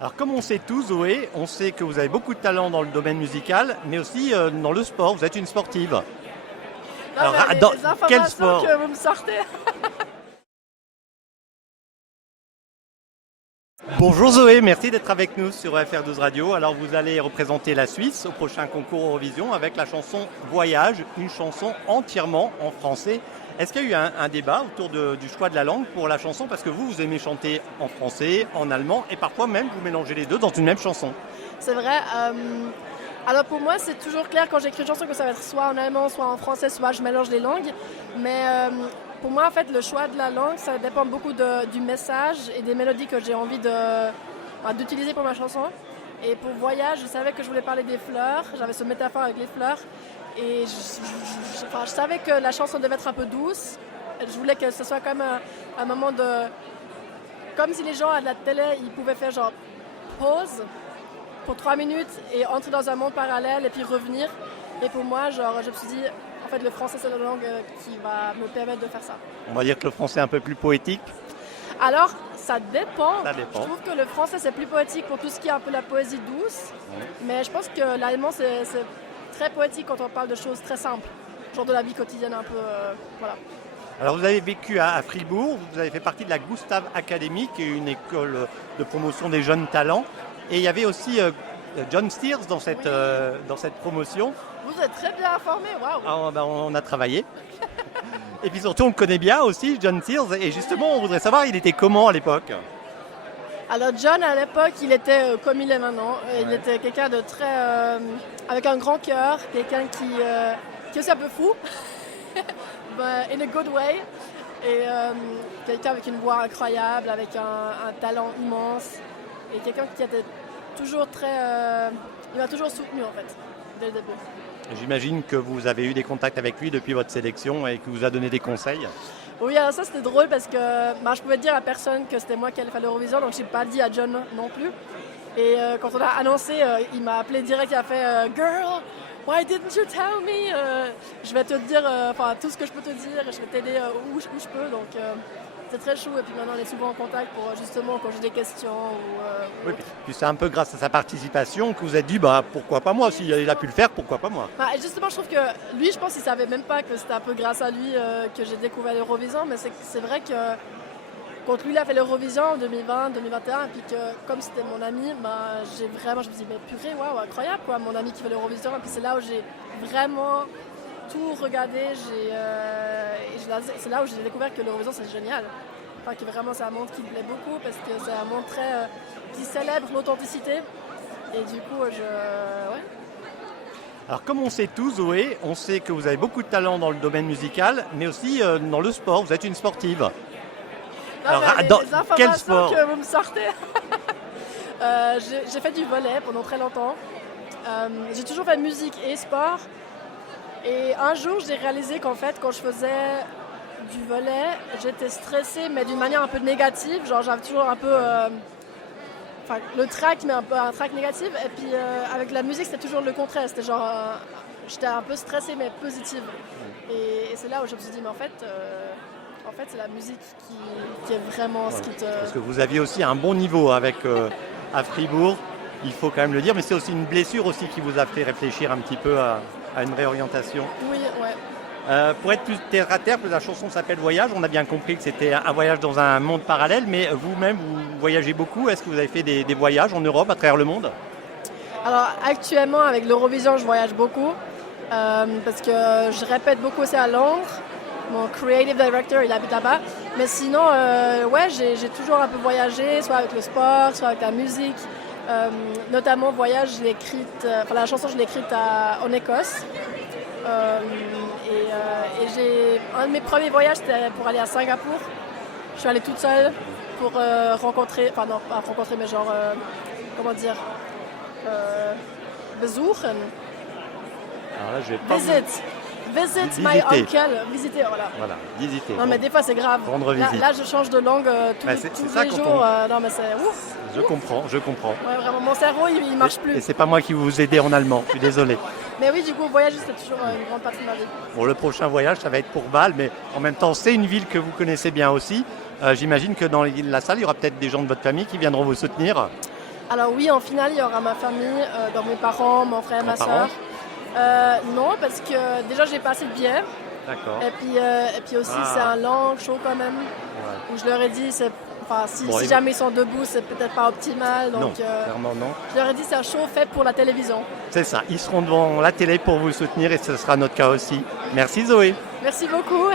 Alors comme on sait tous, Zoé, on sait que vous avez beaucoup de talent dans le domaine musical, mais aussi dans le sport. Vous êtes une sportive. Non, Alors, mais dans les quel informations sport? que vous me sortez. Bonjour Zoé, merci d'être avec nous sur FR12 Radio. Alors vous allez représenter la Suisse au prochain concours Eurovision avec la chanson Voyage, une chanson entièrement en français. Est-ce qu'il y a eu un débat autour du choix de la langue pour la chanson? Parce que vous aimez chanter en français, en allemand et parfois même vous mélangez les deux dans une même chanson. C'est vrai. Alors pour moi, c'est toujours clair quand j'écris une chanson que ça va être soit en allemand, soit en français, soit je mélange les langues. Mais pour moi, en fait, le choix de la langue, ça dépend beaucoup du message et des mélodies que j'ai envie d'utiliser pour ma chanson. Et pour Voyage, je savais que je voulais parler des fleurs. J'avais ce métaphore avec les fleurs. Et je savais que la chanson devait être un peu douce. Je voulais que ce soit comme un moment de... Comme si les gens à la télé, ils pouvaient faire genre pause pour 3 minutes et entrer dans un monde parallèle et puis revenir. Et pour moi, genre, je me suis dit, en fait, le français, c'est la langue qui va me permettre de faire ça. On va dire que le français est un peu plus poétique. Alors, ça dépend. Ça dépend. Je trouve que le français, c'est plus poétique pour tout ce qui est un peu la poésie douce. Mais je pense que l'allemand, c'est très poétique quand on parle de choses très simples. Genre de la vie quotidienne un peu, voilà. Alors vous avez vécu à Fribourg, vous avez fait partie de la Gustav Academy, qui est une école de promotion des jeunes talents. Et il y avait aussi John Steers dans cette promotion. Vous êtes très bien informé, waouh. Ah, on a travaillé. Et puis surtout, on le connaît bien aussi, John Steers. Et justement, on voudrait savoir, il était comment à l'époque? Alors John, à l'époque, il était comme il est maintenant. Il était quelqu'un de très... avec un grand cœur, quelqu'un qui est aussi un peu fou, but in a good way. Et quelqu'un avec une voix incroyable, avec un talent immense. Et quelqu'un qui était toujours très... il m'a toujours soutenu en fait, dès le début. J'imagine que vous avez eu des contacts avec lui depuis votre sélection et qu'il vous a donné des conseils. Oui, alors ça c'était drôle parce que je pouvais dire à personne que c'était moi qui allais faire l'Eurovision, donc je n'ai pas dit à John non plus. Et quand on a annoncé, il m'a appelé direct, il a fait Girl, why didn't you tell me? Je vais te dire tout ce que je peux te dire et je vais t'aider où je peux. Donc c'est très chou et puis maintenant on est souvent en contact pour justement quand j'ai des questions. Oui, puis c'est un peu grâce à sa participation que vous êtes dit pourquoi pas moi, s'il a pu le faire, pourquoi pas moi. Et justement je trouve que lui je pense qu'il savait même pas que c'était un peu grâce à lui que j'ai découvert l'Eurovision, mais c'est vrai que quand lui il a fait l'Eurovision en 2020, 2021 et puis que comme c'était mon ami, je me suis dit mais purée, waouh, incroyable quoi, mon ami qui fait l'Eurovision, et puis c'est là où j'ai vraiment tout regardé, c'est là où j'ai découvert que l'Eurovision c'est génial. Enfin, que vraiment c'est un monde qui me plaît beaucoup parce que c'est un monde qui célèbre l'authenticité. Et du coup, ouais. Alors comme on sait tous, Zoé, on sait que vous avez beaucoup de talent dans le domaine musical, mais aussi dans le sport. Vous êtes une sportive. Non, alors, dans dans quel sport? que vous me sortez. J'ai fait du volley pendant très longtemps. J'ai toujours fait musique et sport. Et un jour, j'ai réalisé qu'en fait, quand je faisais du volley, j'étais stressée, mais d'une manière un peu négative. Genre, j'avais toujours un peu... le track, mais un track négatif. Et puis, avec la musique, c'était toujours le contraire. C'était genre... j'étais un peu stressée, mais positive. Et c'est là où je me suis dit, mais en fait c'est la musique qui est vraiment ce qui te... Parce que vous aviez aussi un bon niveau avec à Fribourg, il faut quand même le dire, mais c'est aussi une blessure aussi qui vous a fait réfléchir un petit peu à une réorientation. Oui, ouais. Pour être plus terre à terre, la chanson s'appelle Voyage. On a bien compris que c'était un voyage dans un monde parallèle, mais vous-même, vous voyagez beaucoup. Est-ce que vous avez fait des voyages en Europe, à travers le monde? Alors actuellement, avec l'Eurovision, je voyage beaucoup parce que je répète beaucoup aussi à Londres. Mon creative director, il habite là-bas. Mais sinon, j'ai toujours un peu voyagé, soit avec le sport, soit avec la musique. Notamment, Voyage, la chanson, je l'ai écrite en Écosse. Un de mes premiers voyages, c'était pour aller à Singapour. Je suis allée toute seule pour rencontrer, enfin non, pas rencontrer, mais genre, comment dire, besuchen. Alors là, je vais pas Visit my uncle. Visiter, voilà. Voilà, visiter. Non, mais des fois, c'est grave. Rendre visite. Là, je change de langue tous les jours. Non, mais c'est ouf. Je comprends. Ouais, vraiment, mon cerveau, il marche plus. Et c'est pas moi qui vous aider en allemand, je suis désolé. Mais oui, du coup, voyager, c'est toujours une grande partie de ma vie. Bon, le prochain voyage, ça va être pour Bâle, mais en même temps, c'est une ville que vous connaissez bien aussi. J'imagine que dans la salle, il y aura peut-être des gens de votre famille qui viendront vous soutenir. Alors oui, en finale, il y aura ma famille, donc mes parents, mon frère, ma Grands-parents? sœur. Non, parce que déjà, j'ai pas assez de billets. D'accord. Et puis aussi, c'est un long show quand même. Ouais. Où je leur ai dit, si Bon, jamais ils sont debout, c'est peut-être pas optimal. Non, Donc, clairement non. je leur ai dit, c'est un show fait pour la télévision. C'est ça, ils seront devant la télé pour vous soutenir et ce sera notre cas aussi. Merci Zoé. Merci beaucoup.